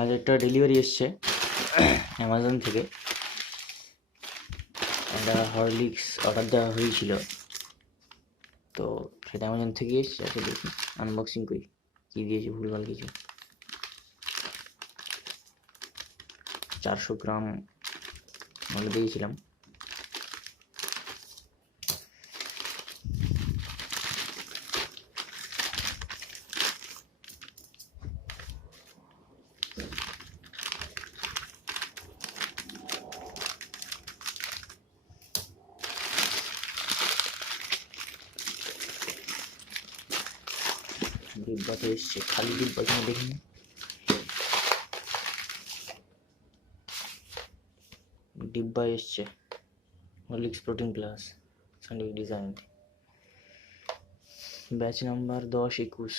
আজ একটা ডেলিভারি এসছে অ্যামাজন থেকে। একটা হরলিক্স অর্ডার দেওয়া হয়েছিল, তো সেটা অ্যামাজন থেকে এসছে। আচ্ছা দেখি, আনবক্সিং করি কী দিয়েছে, ভুলভাল কিছু। 400 গ্রাম মানে দিয়েছিলাম। ডিব্বাতে এসছে, খালি ডিব্বা কিনে দেখিনি। ডিব্বা এসছে Horlicks protein plus scientific design, batch number 10-21,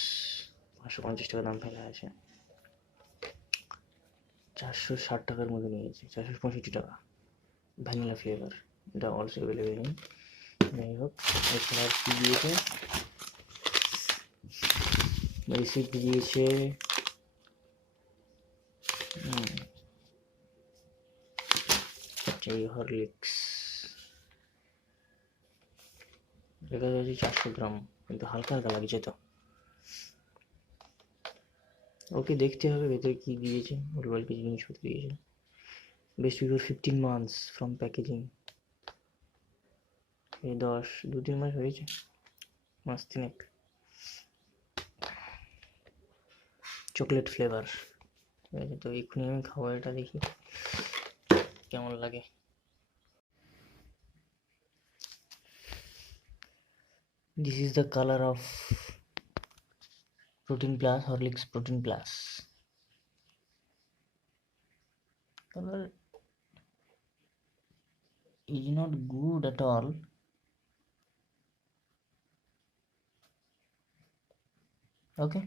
550 টাকা দাম ফেলা আছে। 460 টাকার মতো নিয়েছে, 465 টাকা। ভ্যানিলা ফ্লেভার, এটা অলসো অ্যাভেলেবেল নেই। যাই হোক, এছাড়া কি দিয়েছে, রেসিপি দিয়েছে এই হরলিক্স লেখা রয়েছে 400 গ্রাম, কিন্তু হালকা হালকা লাগছে তো। ওকে, দেখতে হবে ভেতরে কি দিয়েছে। ভুলভাল কিছু জিনিসপত্র দিয়েছে। Best before 15 months from packaging. এই 2-3 মাস হয়েছে, মাস তিনেক। চকলেট ফ্লেভার, ঠিক আছে। তো এক্ষুনি আমি খাবো, এটা দেখি কেমন লাগে। This is the color of Protein Plus, Horlicks Protein Plus. Color is not good at all. Okay.